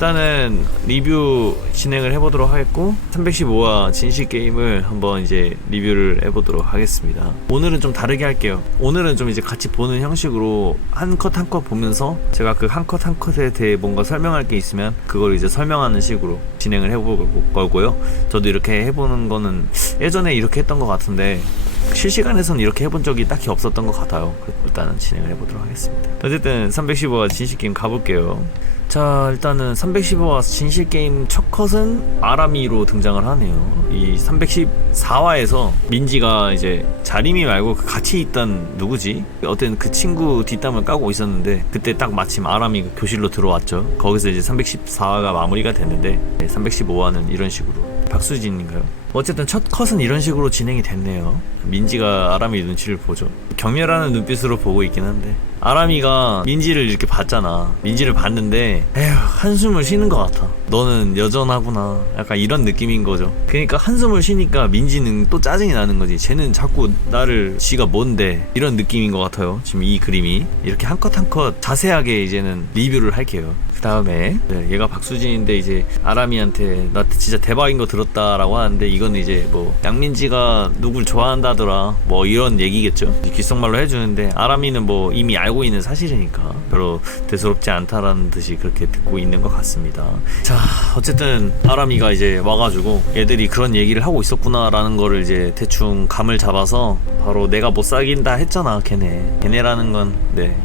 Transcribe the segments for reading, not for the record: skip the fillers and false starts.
일단은 리뷰 진행을 해보도록 하겠고 315화 진실 게임을 한번 이제 리뷰를 해보도록 하겠습니다. 오늘은 좀 다르게 할게요. 오늘은 좀 이제 같이 보는 형식으로 한 컷 한 컷 보면서 제가 그 한 컷 한 컷에 대해 뭔가 설명할 게 있으면 그걸 이제 설명하는 식으로 진행을 해볼 거고요. 저도 이렇게 해보는 거는 예전에 이렇게 했던 것 같은데 실시간에서는 이렇게 해본 적이 딱히 없었던 것 같아요. 일단은 진행을 해보도록 하겠습니다. 어쨌든 315화 진실게임 가볼게요. 자, 일단은 315화 진실게임 첫 컷은 아라미로 등장을 하네요. 이 314화에서 민지가 이제 자리미 말고 그 같이 있던 누구지? 어떤 그 친구 뒷담을 까고 있었는데 그때 딱 마침 아라미가 교실로 들어왔죠. 거기서 이제 314화가 마무리가 됐는데 315화는 이런 식으로 박수진인가요? 어쨌든 첫 컷은 이런 식으로 진행이 됐네요. 민지가 아라미 눈치를 보죠. 경멸하는 눈빛으로 보고 있긴 한데 아라미가 민지를 이렇게 봤잖아. 민지를 봤는데 에휴 한숨을 쉬는 것 같아. 너는 여전하구나. 약간 이런 느낌인 거죠. 그러니까 한숨을 쉬니까 민지는 또 짜증이 나는 거지. 쟤는 자꾸 나를 지가 뭔데 이런 느낌인 것 같아요. 지금 이 그림이 이렇게 한 컷 한 컷 자세하게 이제는 리뷰를 할게요. 그 다음에 얘가 박수진인데 이제 아라미한테 나 진짜 대박인 거 들었다라고 하는데 이건 이제 뭐 양민지가 누굴 좋아한다더라 뭐 이런 얘기겠죠. 귓속말로 해주는데 아라미는 뭐 이미 알고 있는 사실이니까 별로 대수롭지 않다라는 듯이 그렇게 듣고 있는 것 같습니다. 자, 어쨌든 아라미가 이제 와가지고 얘들이 그런 얘기를 하고 있었구나라는 거를 이제 대충 감을 잡아서 바로 내가 못 사귄다 했잖아. 걔네라는 건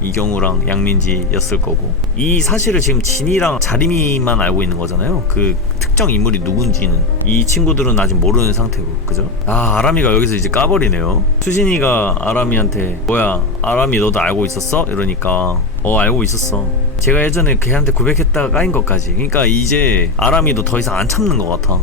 이경우랑 양민지였을 거고 이 사실을 지금 진이랑 자림이만 알고 있는 거잖아요. 그 특정 인물이 누군지는 이 친구들은 아직 모르는 상태고, 그죠? 아, 아람이가 여기서 이제 까버리네요. 수진이가 아람이한테 뭐야 아람이 너도 알고 있었어? 이러니까 알고 있었어. 제가 예전에 걔한테 고백했다가 까인 것까지. 그러니까 이제 아람이도 더 이상 안 참는 것 같아.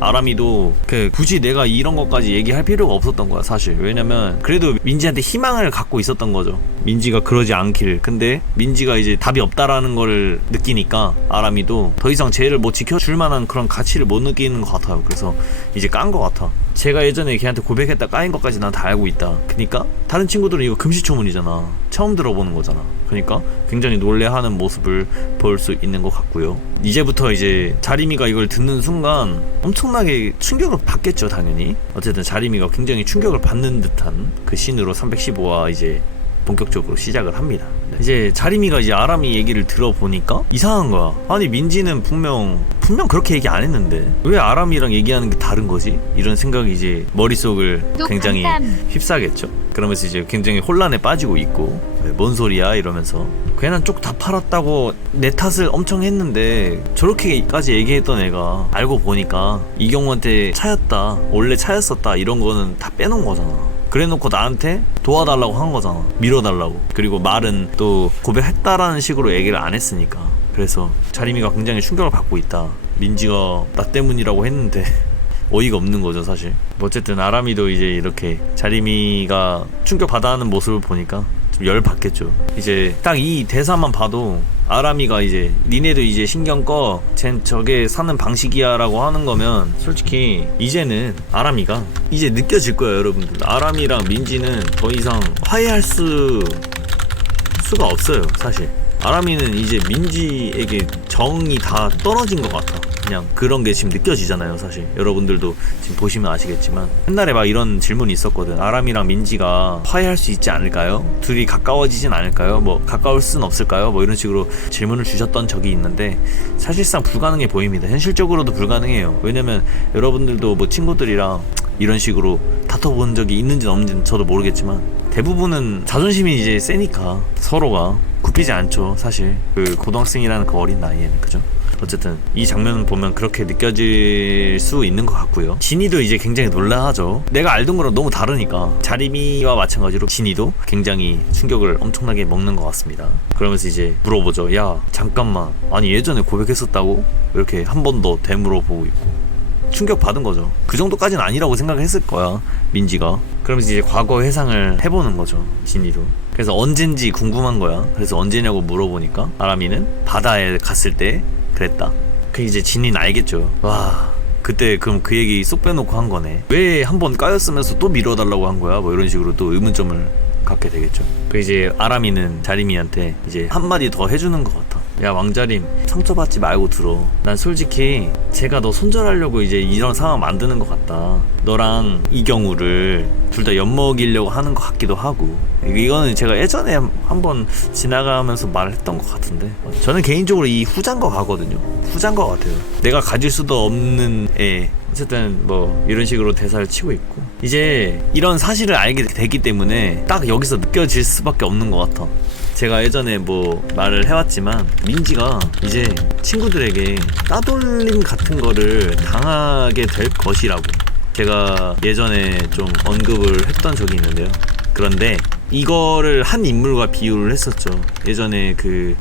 아람이도 굳이 내가 이런 것까지 얘기할 필요가 없었던 거야 사실. 왜냐면 그래도 민지한테 희망을 갖고 있었던 거죠. 민지가 그러지 않길. 근데 민지가 이제 답이 없다라는 걸 느끼니까 아람이도 더 이상 쟤를 뭐 지켜줄 만한 그런 가치를 못 느끼는 것 같아요. 그래서 이제 깐 것 같아. 제가 예전에 걔한테 고백했다 까인 것까지 난 다 알고 있다. 그니까 다른 친구들은 이거 금시초문이잖아. 처음 들어보는 거잖아. 그러니까 굉장히 놀래하는 모습을 볼 수 있는 것 같고요. 이제부터 이제 자림이가 이걸 듣는 순간 엄청나게 충격을 받겠죠, 당연히. 어쨌든 자림이가 굉장히 충격을 받는 듯한 그 씬으로 315화 이제 본격적으로 시작을 합니다. 이제 자림이가 이제 아람이 얘기를 들어보니까 이상한 거야. 아니 민지는 분명 그렇게 얘기 안 했는데 왜 아람이랑 얘기하는 게 다른 거지? 이런 생각이 이제 머릿속을 굉장히 휩싸겠죠. 그러면서 이제 굉장히 혼란에 빠지고 있고 뭔 소리야 이러면서 괜한 쪽 다 팔았다고 내 탓을 엄청 했는데 저렇게까지 얘기했던 애가 알고 보니까 이경우한테 차였다, 원래 차였었다 이런 거는 다 빼놓은 거잖아. 그래놓고 나한테 도와달라고 한 거잖아. 밀어달라고. 그리고 말은 또 고백했다라는 식으로 얘기를 안 했으니까. 그래서 자림이가 굉장히 충격을 받고 있다. 민지가 나 때문이라고 했는데 어이가 없는 거죠 사실. 어쨌든 아람이도 이제 이렇게 자림이가 충격받아 하는 모습을 보니까 좀 열받겠죠. 이제 딱 이 대사만 봐도 아람이가 이제 니네도 이제 신경 꺼, 쟨 저게 사는 방식이야 라고 하는 거면 솔직히 이제는 아람이가 이제 느껴질 거예요 여러분들. 아람이랑 민지는 더 이상 화해할 수가 없어요 사실. 아람이는 이제 민지에게 정이 다 떨어진 것 같아. 그냥 그런 게 지금 느껴지잖아요 사실. 여러분들도 지금 보시면 아시겠지만 옛날에 막 이런 질문이 있었거든. 아람이랑 민지가 화해할 수 있지 않을까요? 둘이 가까워지진 않을까요? 뭐 가까울 순 없을까요? 뭐 이런 식으로 질문을 주셨던 적이 있는데 사실상 불가능해 보입니다. 현실적으로도 불가능해요. 왜냐면 여러분들도 뭐 친구들이랑 이런 식으로 다퉈본 적이 있는지는 없는지는 저도 모르겠지만 대부분은 자존심이 이제 세니까 서로가 굽히지 않죠 사실. 그 고등학생이라는 그 어린 나이에는, 그죠? 어쨌든 이 장면을 보면 그렇게 느껴질 수 있는 것 같고요. 진이도 이제 굉장히 놀라하죠. 내가 알던 거랑 너무 다르니까. 자림이와 마찬가지로 진이도 굉장히 충격을 엄청나게 먹는 것 같습니다. 그러면서 이제 물어보죠. 야 잠깐만, 아니 예전에 고백했었다고? 이렇게 한 번 더 되물어보고 있고 충격 받은 거죠. 그 정도까지는 아니라고 생각했을 거야 민지가. 그러면서 이제 과거 회상을 해보는 거죠 진이도. 그래서 언젠지 궁금한 거야. 그래서 언제냐고 물어보니까 아람이는 바다에 갔을 때 그랬다. 그 이제 진이는 알겠죠. 와 그때 그럼 그 얘기 쏙 빼놓고 한 거네. 왜 한 번 까였으면서 또 밀어달라고 한 거야? 뭐 이런 식으로 또 의문점을 갖게 되겠죠. 그 이제 아람이는 자림이한테 이제 한마디 더 해주는 것 같아. 야 왕자림, 상처받지 말고 들어. 난 솔직히 제가 너 손절하려고 이제 이런 상황 만드는 것 같다. 너랑 이경우를 둘 다 엿먹이려고 하는 것 같기도 하고, 이거는 제가 예전에 한번 지나가면서 말했던 것 같은데, 저는 개인적으로 이 후자인 것 같거든요. 후자인 것 같아요. 내가 가질 수도 없는 애, 어쨌든 뭐 이런 식으로 대사를 치고 있고, 이제 이런 사실을 알게 됐기 때문에 딱 여기서 느껴질 수밖에 없는 것 같아. 제가 예전에 뭐 말을 해왔지만 민지가 이제 친구들에게 따돌림 같은 거를 당하게 될 것이라고 제가 예전에 좀 언급을 했던 적이 있는데요. 그런데 이거를 한 인물과 비유를 했었죠. 예전에 그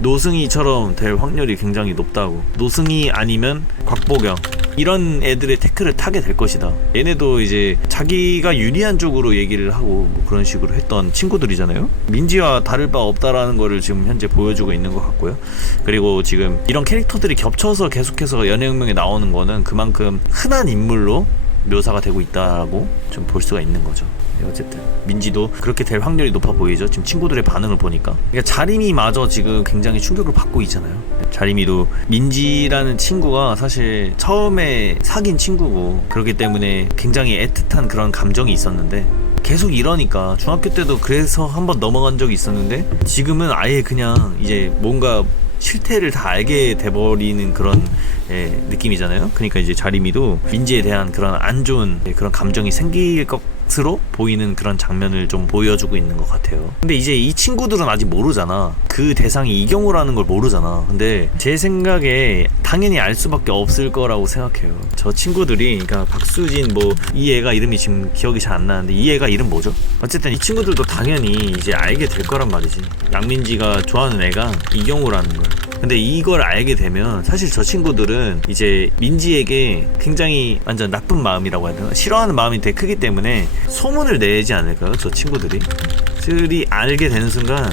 노승이처럼 될 확률이 굉장히 높다고. 노승이 아니면 곽보경, 이런 애들의 태클을 타게 될 것이다. 얘네도 이제 자기가 유리한 쪽으로 얘기를 하고 뭐 그런 식으로 했던 친구들이잖아요. 민지와 다를 바 없다라는 거를 지금 현재 보여주고 있는 것 같고요. 그리고 지금 이런 캐릭터들이 겹쳐서 계속해서 연애혁명에 나오는 거는 그만큼 흔한 인물로 묘사가 되고 있다라고 좀 볼 수가 있는 거죠. 어쨌든 민지도 그렇게 될 확률이 높아 보이죠. 지금 친구들의 반응을 보니까. 그러니까 자림이마저 지금 굉장히 충격을 받고 있잖아요. 자림이도 민지라는 친구가 사실 처음에 사귄 친구고, 그렇기 때문에 굉장히 애틋한 그런 감정이 있었는데, 계속 이러니까 중학교 때도 그래서 한번 넘어간 적이 있었는데, 지금은 아예 그냥 이제 뭔가 실태를 다 알게 돼버리는 그런 느낌이잖아요. 그러니까 이제 자림이도 민지에 대한 그런 안 좋은 그런 감정이 생길 것으로 보이는 그런 장면을 좀 보여주고 있는 것 같아요. 근데 이제 이 친구들은 아직 모르잖아. 그 대상이 이경우라는 걸 모르잖아. 근데 제 생각에 당연히 알 수밖에 없을 거라고 생각해요. 저 친구들이, 그러니까 박수진 뭐 이 애가 이름이 지금 기억이 잘 안 나는데, 이 애가 이름 뭐죠? 어쨌든 이 친구들도 당연히 이제 알게 될 거란 말이지. 양민지가 좋아하는 애가 이경우라는 걸. 근데 이걸 알게 되면 사실 저 친구들은 이제 민지에게 굉장히 완전 나쁜 마음이라고 해야 되나? 싫어하는 마음이 되게 크기 때문에 소문을 내지 않을까요? 저 친구들이 알게 되는 순간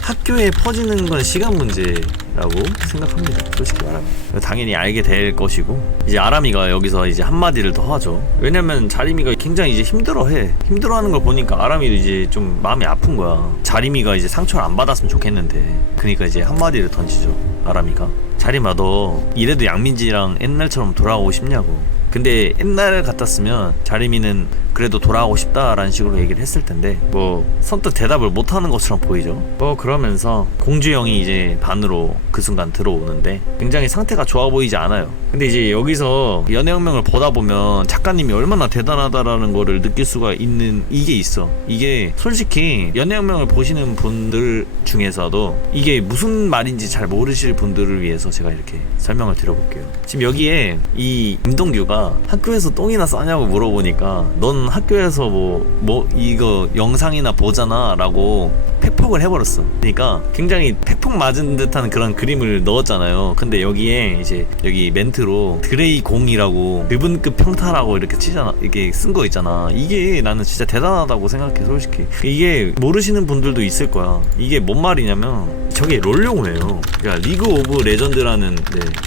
학교에 퍼지는 건 시간 문제라고 생각합니다. 솔직히 말하면 당연히 알게 될 것이고, 이제 아람이가 여기서 이제 한마디를 더 하죠. 왜냐면 자림이가 굉장히 이제 힘들어하는 걸 보니까 아람이도 이제 좀 마음이 아픈 거야. 자림이가 이제 상처를 안 받았으면 좋겠는데, 그러니까 이제 한마디를 던지죠. 아람이가, 자림아 너 이래도 양민지랑 옛날처럼 돌아오고 싶냐고. 근데 옛날 같았으면 자림이는 그래도 돌아가고 싶다라는 식으로 얘기를 했을 텐데, 뭐 선뜻 대답을 못하는 것처럼 보이죠. 뭐 그러면서 공주형이 이제 반으로 그 순간 들어오는데 굉장히 상태가 좋아 보이지 않아요. 근데 이제 여기서 연애혁명을 보다 보면 작가님이 얼마나 대단하다라는 거를 느낄 수가 있는 이게 있어. 이게 솔직히 연애혁명을 보시는 분들 중에서도 이게 무슨 말인지 잘 모르실 분들을 위해서 제가 이렇게 설명을 드려볼게요. 지금 여기에 이 임동규가 학교에서 똥이나 싸냐고 물어보니까 넌 학교에서 뭐 이거 영상이나 보잖아 라고 팩폭을 해버렸어. 그러니까 굉장히 팩폭 맞은 듯한 그런 그림을 넣었잖아요. 근데 여기에 이제 여기 멘트로 드레이 공이라고 그분급 평타라고 이렇게 치잖아. 이게 쓴 거 있잖아. 이게 나는 진짜 대단하다고 생각해. 솔직히 이게 모르시는 분들도 있을 거야. 이게 뭔 말이냐면 저게 롤 용어예요. 그러니까 리그 오브 레전드라는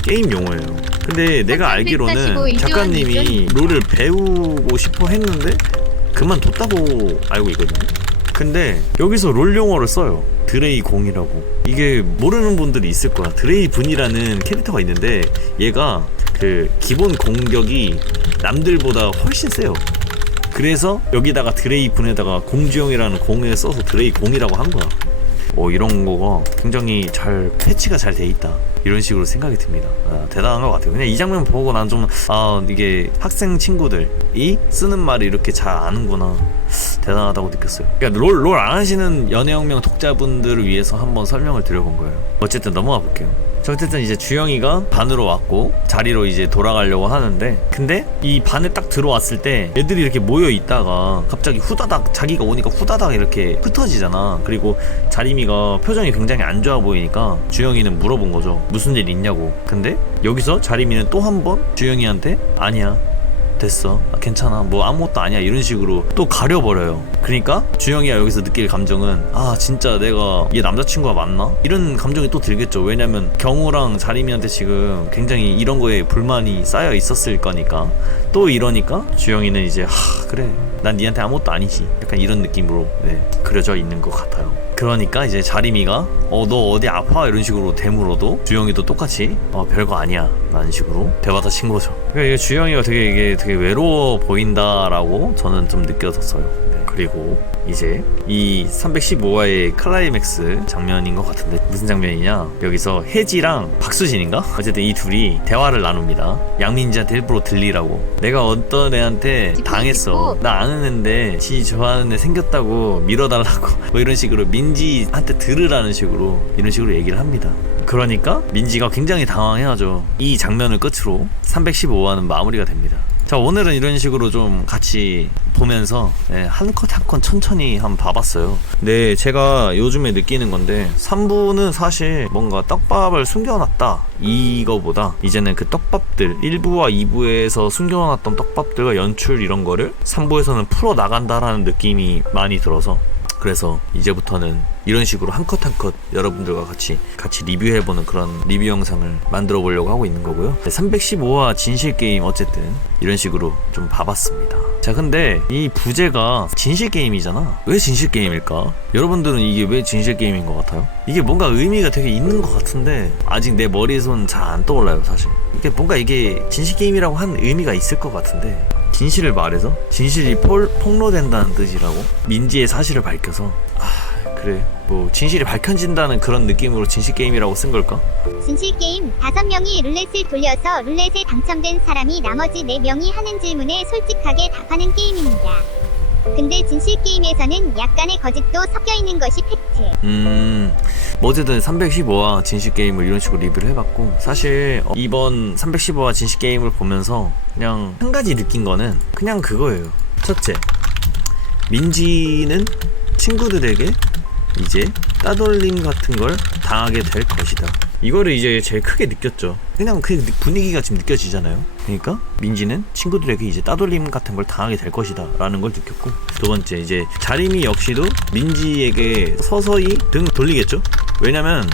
게임 용어예요. 근데 내가 알기로는 작가님이 롤을 배우고 싶어 했는데 그만뒀다고 알고 있거든요. 근데 여기서 롤 용어를 써요. 드레이 공이라고. 이게 모르는 분들이 있을 거야. 드레이 분이라는 캐릭터가 있는데 얘가 그 기본 공격이 남들보다 훨씬 세요. 그래서 여기다가 드레이 분에다가 공주형이라는 공을 써서 드레이 공이라고 한 거야. 이런 거가 굉장히 잘 패치가 잘 돼 있다, 이런 식으로 생각이 듭니다. 대단한 것 같아요. 그냥 이 장면 보고 난 좀 이게 학생 친구들이 쓰는 말을 이렇게 잘 아는구나, 대단하다고 느꼈어요. 그러니까 롤 안 하시는 연애혁명 독자분들을 위해서 한번 설명을 드려본 거예요. 어쨌든 넘어가 볼게요. 어쨌든 이제 주영이가 반으로 왔고 자리로 이제 돌아가려고 하는데, 근데 이 반에 딱 들어왔을 때 애들이 이렇게 모여 있다가 갑자기 후다닥 자기가 오니까 후다닥 이렇게 흩어지잖아. 그리고 자림이가 표정이 굉장히 안 좋아 보이니까 주영이는 물어본 거죠. 무슨 일 있냐고. 근데 여기서 자림이는 또 한 번 주영이한테 아니야, 됐어, 괜찮아, 뭐 아무것도 아니야, 이런 식으로 또 가려버려요. 그러니까 주영이가 여기서 느낄 감정은 아 진짜 내가 얘 남자친구가 맞나? 이런 감정이 또 들겠죠. 왜냐면 경우랑 자림이한테 지금 굉장히 이런 거에 불만이 쌓여 있었을 거니까. 또 이러니까 주영이는 이제 그래 난 니한테 아무것도 아니지, 약간 이런 느낌으로 그려져 있는 것 같아요. 그러니까 이제 자림이가 너 어디 아파? 이런 식으로 되물어도 주영이도 똑같이 별거 아니야 라는 식으로 되받아 친 거죠. 그러니까 이게 주영이가 이게 되게 외로워 보인다라고 저는 좀 느껴졌어요. 그리고 이제 이 315화의 클라이맥스 장면인 것 같은데 무슨 장면이냐, 여기서 혜지랑 박수진인가? 어쨌든 이 둘이 대화를 나눕니다. 양민지한테 일부러 들리라고, 내가 어떤 애한테 당했어, 나 아는 애인데 지 좋아하는 애 생겼다고 밀어달라고 뭐 이런 식으로 민지한테 들으라는 식으로 이런 식으로 얘기를 합니다. 그러니까 민지가 굉장히 당황해하죠. 이 장면을 끝으로 315화는 마무리가 됩니다. 자, 오늘은 이런 식으로 좀 같이 보면서 한 컷 한 컷 천천히 한번 봐봤어요. 네, 제가 요즘에 느끼는 건데 3부는 사실 뭔가 떡밥을 숨겨놨다 이거보다 이제는 그 떡밥들 1부와 2부에서 숨겨놨던 떡밥들과 연출 이런 거를 3부에서는 풀어나간다라는 느낌이 많이 들어서, 그래서 이제부터는 이런 식으로 한 컷 한 컷 여러분들과 같이 리뷰해보는 그런 리뷰 영상을 만들어 보려고 하고 있는 거고요. 315화 진실게임 어쨌든 이런 식으로 좀 봐봤습니다. 자, 근데 이 부제가 진실게임이잖아. 왜 진실게임일까? 여러분들은 이게 왜 진실게임인 것 같아요? 이게 뭔가 의미가 되게 있는 것 같은데 아직 내 머리에선 잘 안 떠올라요 사실. 이게 뭔가 이게 진실게임이라고 한 의미가 있을 것 같은데, 진실을 말해서 진실이 폭로된다는 뜻이라고, 민지의 사실을 밝혀서 그래 뭐 진실이 밝혀진다는 그런 느낌으로 진실게임이라고 쓴 걸까? 진실게임 5명이 룰렛을 돌려서 룰렛에 당첨된 사람이 나머지 4명이 하는 질문에 솔직하게 답하는 게임입니다. 근데 진실게임에서는 약간의 거짓도 섞여있는 것이 팩트. 뭐 어쨌든 315화 진실게임을 이런 식으로 리뷰를 해봤고, 사실 이번 315화 진실게임을 보면서 그냥 한 가지 느낀 거는 그냥 그거예요. 첫째, 민지는 친구들에게 이제 따돌림 같은 걸 당하게 될 것이다. 이거를 이제 제일 크게 느꼈죠. 그냥 그 분위기가 지금 느껴지잖아요. 그러니까 민지는 친구들에게 이제 따돌림 같은 걸 당하게 될 것이다 라는 걸 느꼈고, 두 번째, 이제 자림이 역시도 민지에게 서서히 등 돌리겠죠. 왜냐면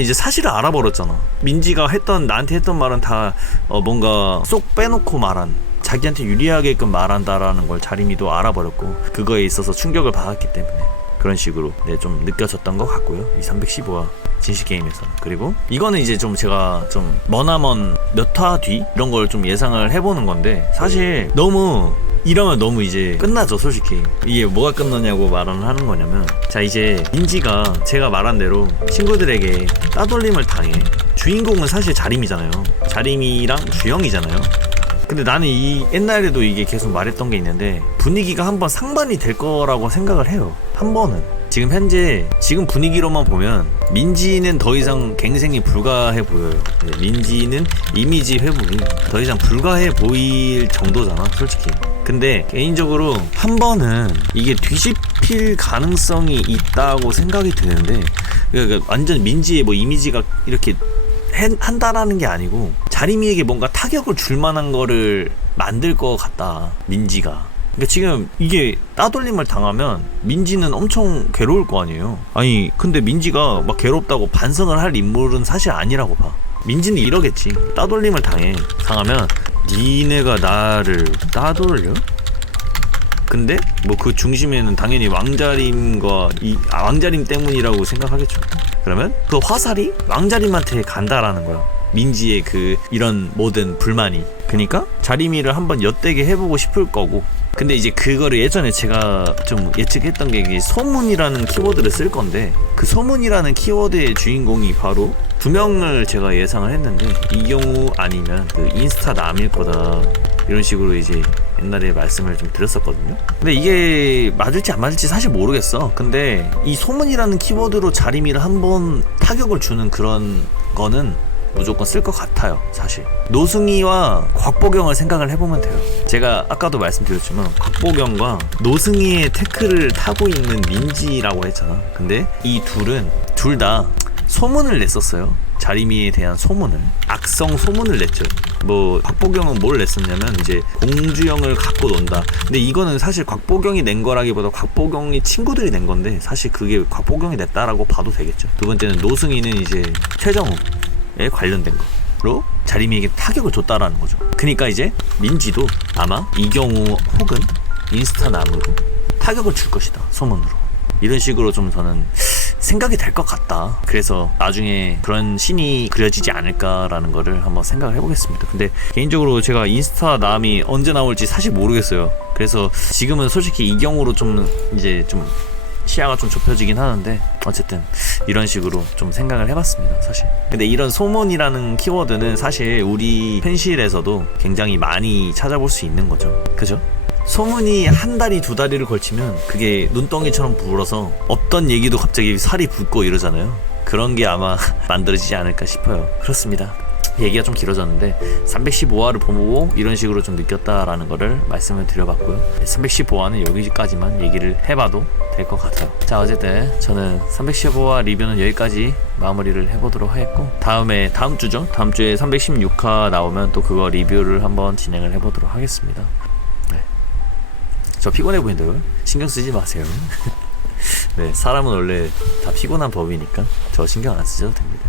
이제 사실을 알아버렸잖아. 민지가 나한테 했던 말은 다 뭔가 쏙 빼놓고 말한, 자기한테 유리하게끔 말한다라는 걸 자림이도 알아버렸고, 그거에 있어서 충격을 받았기 때문에 그런 식으로 좀 느껴졌던 것 같고요, 이 315화 진실게임에서는. 그리고 이거는 이제 좀 제가 좀 머나먼 몇 화 뒤 이런 걸 좀 예상을 해보는 건데, 사실 이러면 너무 이제 끝나죠 솔직히. 이게 뭐가 끝나냐고 말을 하는 거냐면, 자, 이제 민지가 제가 말한 대로 친구들에게 따돌림을 당해. 주인공은 사실 자림이잖아요. 자림이랑 주영이잖아요. 근데 나는 옛날에도 이게 계속 말했던 게 있는데, 분위기가 한번 상반이 될 거라고 생각을 해요. 한 번은. 지금 분위기로만 보면 민지는 더 이상 갱생이 불가해 보여요. 민지는 이미지 회복이 더 이상 불가해 보일 정도잖아 솔직히. 근데 개인적으로 한 번은 이게 뒤집힐 가능성이 있다고 생각이 드는데, 그러니까 완전 민지의 뭐 이미지가 이렇게 한다라는 게 아니고 자림이에게 뭔가 타격을 줄 만한 거를 만들 것 같다 민지가. 그러니까 지금 이게 따돌림을 당하면 민지는 엄청 괴로울 거 아니에요. 아니 근데 민지가 막 괴롭다고 반성을 할 인물은 사실 아니라고 봐. 민지는 이러겠지. 따돌림을 당하면 니네가 나를 따돌려? 근데 뭐 그 중심에는 당연히 왕자림과 왕자림 때문이라고 생각하겠죠. 그러면 그 화살이 왕자림한테 간다라는 거야, 민지의 이런 모든 불만이. 그러니까 자림이를 한번 엿대게 해보고 싶을 거고. 근데 이제 그거를 예전에 제가 좀 예측했던 게 소문이라는 키워드를 쓸 건데, 그 소문이라는 키워드의 주인공이 바로 2명을 제가 예상을 했는데, 이경우 아니면 인스타 남일 거다 이런 식으로 이제 옛날에 말씀을 좀 드렸었거든요. 근데 이게 맞을지 안 맞을지 사실 모르겠어. 근데 이 소문이라는 키워드로 자림이를 한번 타격을 주는 그런 거는 무조건 쓸 것 같아요 사실. 노승희와 곽보경을 생각을 해보면 돼요. 제가 아까도 말씀드렸지만 곽보경과 노승희의 태클을 타고 있는 민지라고 했잖아. 근데 이 둘은 둘 다 소문을 냈었어요. 자리미에 대한 소문을, 악성 소문을 냈죠. 뭐 곽보경은 뭘 냈었냐면 이제 공주형을 갖고 논다. 근데 이거는 사실 곽보경이 낸 거라기보다 곽보경이 친구들이 낸 건데 사실 그게 곽보경이 냈다라고 봐도 되겠죠. 두 번째는 노승희는 이제 최정우에 관련된 거로 자리미에게 타격을 줬다라는 거죠. 그러니까 이제 민지도 아마 이경우 혹은 인스타남으로 타격을 줄 것이다, 소문으로. 이런 식으로 좀 저는 생각이 될 것 같다. 그래서 나중에 그런 신이 그려지지 않을까라는 거를 한번 생각을 해보겠습니다. 근데 개인적으로 제가 인스타남이 언제 나올지 사실 모르겠어요. 그래서 지금은 솔직히 이경우로 좀 이제 좀 시야가 좀 좁혀지긴 하는데 어쨌든 이런 식으로 좀 생각을 해봤습니다, 사실. 근데 이런 소문이라는 키워드는 사실 우리 현실에서도 굉장히 많이 찾아볼 수 있는 거죠. 그죠? 소문이 한 다리 두 다리를 걸치면 그게 눈덩이처럼 불어서 없던 얘기도 갑자기 살이 붓고 이러잖아요. 그런 게 아마 만들어지지 않을까 싶어요. 그렇습니다. 얘기가 좀 길어졌는데 315화를 보고 이런 식으로 좀 느꼈다라는 거를 말씀을 드려봤고요. 315화는 여기까지만 얘기를 해봐도 될 것 같아요. 자, 어쨌든 저는 315화 리뷰는 여기까지 마무리를 해보도록 하겠고, 다음 주죠? 다음 주에 316화 나오면 또 그거 리뷰를 한번 진행을 해보도록 하겠습니다. 저 피곤해 보인다고요? 신경 쓰지 마세요. 네, 사람은 원래 다 피곤한 법이니까 저 신경 안 쓰셔도 됩니다.